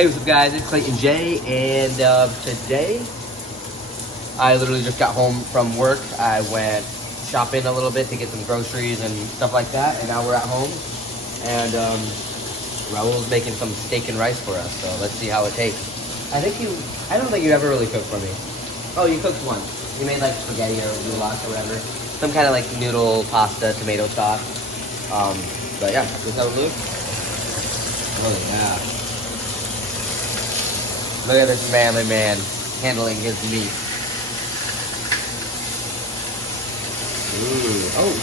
Hey, what's up guys, it's Clayton J, and today I literally just got home from work. I went shopping a little bit to get some groceries and stuff like that, and now we're at home, and Raul's making some steak and rice for us, so let's see how it tastes. I don't think you ever really cooked for me. Oh, you cooked once. You made like spaghetti or goulash or whatever. Some kind of like noodle, pasta, tomato sauce. But yeah, this is how it looks. Oh yeah. Look at this manly man handling his meat. Ooh, oh.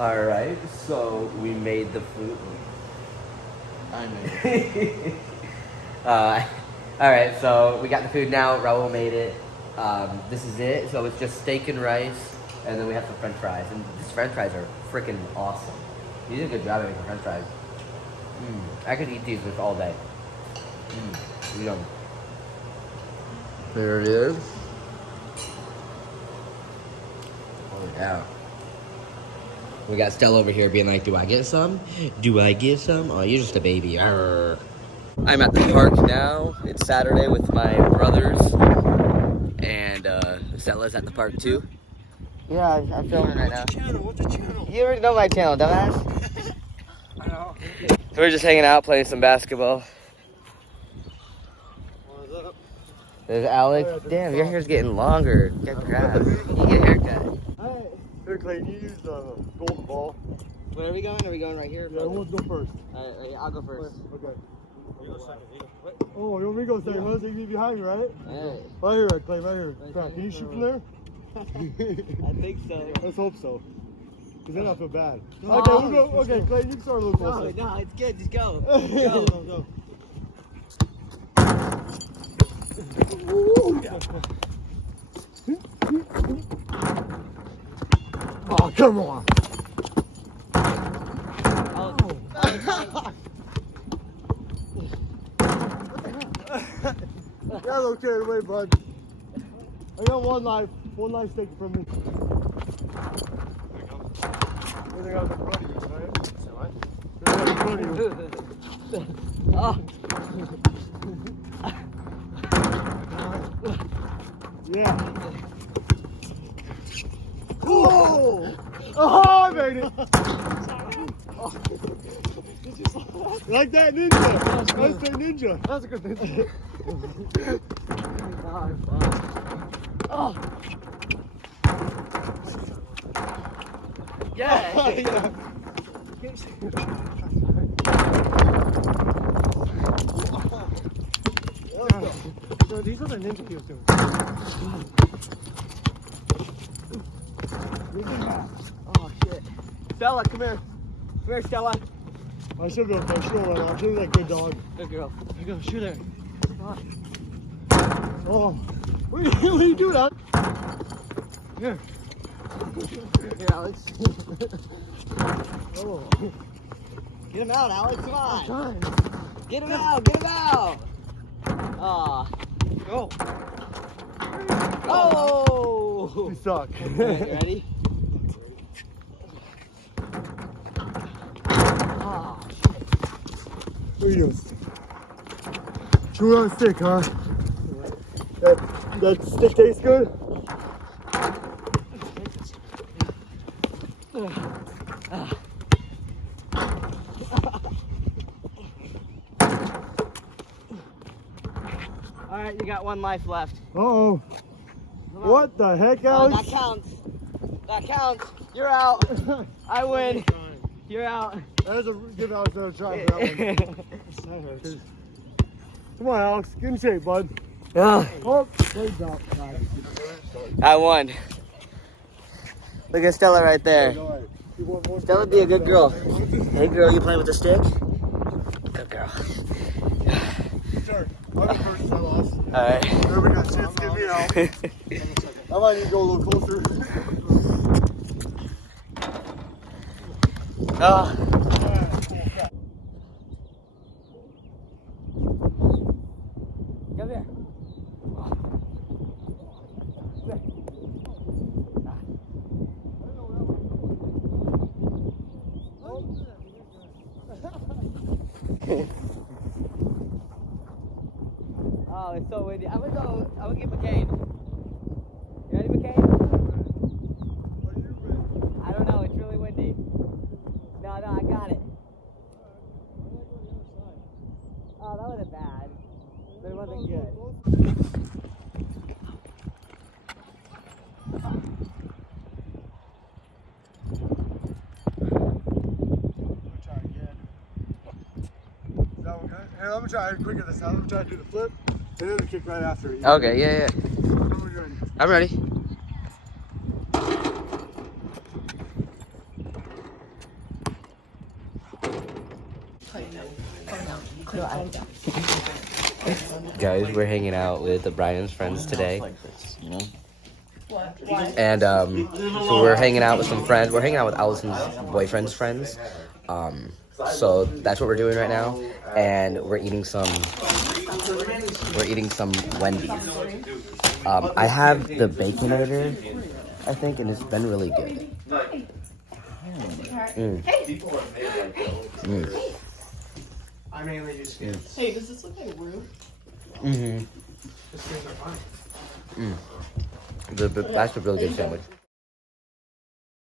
All right, so we made the food. I made it. All right, so we got the food now. Raul made it. This is it. So it's just steak and rice, and then we have some French fries. And these French fries are freaking awesome. You did a good job at making French fries. I could eat these with all day. Yum. There it is. Oh yeah. We got Stella over here being like, do I get some? Do I get some? Oh, you're just a baby. Arr. I'm at the park now. It's Saturday with my brothers. And Stella's at the park too. Yeah, I'm filming right now. What's your channel? What's your channel? You already know my channel, dumbass. I know. So we're just hanging out, playing some basketball. What's up? There's Alex. Damn, your hair's getting longer. Get grass. You get a haircut. Hey, here, Clayton, you use the golden ball. Where are we going? Are we going right here? Yeah, who wants to go first? Alright, I'll go first. Okay. You go second. Oh, you want me to go second? Well, so you be behind me, right? Alright. Right here, Clay, right here. Can you shoot from there? I think so. Let's hope so. Because then I feel bad. Okay, we'll go. Okay, Clay, you can start a little closer. No, it's good. Just go. Go. Oh, come on. Yeah, don't carry away, bud. I got one life taken from me. Everything else in front of you, right? Everything in front of you. Oh. Yeah. Oh! Oh, I made it! Like that ninja. That's the ninja. That's a good ninja. Oh. Yeah. Yeah. So these are the ninja kills too. Oh shit. Stella, come here. Come here, Stella. I should be okay. She'll run off. She's that good dog. Good girl. There you go. Shoot her. Oh. What do you do, Dad? Here. Here, Alex. Oh. Get him out, Alex. Come on. Time. Get him out. Get him out. Aw. Go. Oh. You suck. Okay, ready? Oh, There you go. Chew on a stick, huh? That stick tastes good? Alright, you got one life left. Uh-oh. What the heck, Alex? That counts. That counts. You're out. I win. You're out. That was a good Alex better try for that one. That hurts. Come on, Alex. Get in shape, bud. Yeah. Oh, great job. I won. Look at Stella right there. Stella, be a good girl. Hey, girl, you playing with the stick? Good girl. Sure. I'm the first I lost. Alright. There we go. Shit's getting me out. I might need to go a little closer. Oh. Come here. Oh, it's so windy. I'm gonna get McCain. You ready, McCain? I don't know, it's really windy. No, I got it. Oh, that wasn't bad. But it wasn't good. Hey, let me try quicker this time. Let me try to do the flip and then the kick right after it. Okay, yeah. I'm ready. Guys, we're hanging out with Brian's friends today. And so we're hanging out with some friends. We're hanging out with Allison's boyfriend's friends. So that's what we're doing right now. And we're eating some Wendy's. I have the Baconator, I think, and it's been really good. I mainly use skins. Hey, does this look like a roof? Mm-hmm. The skins are fine. That's a really good sandwich.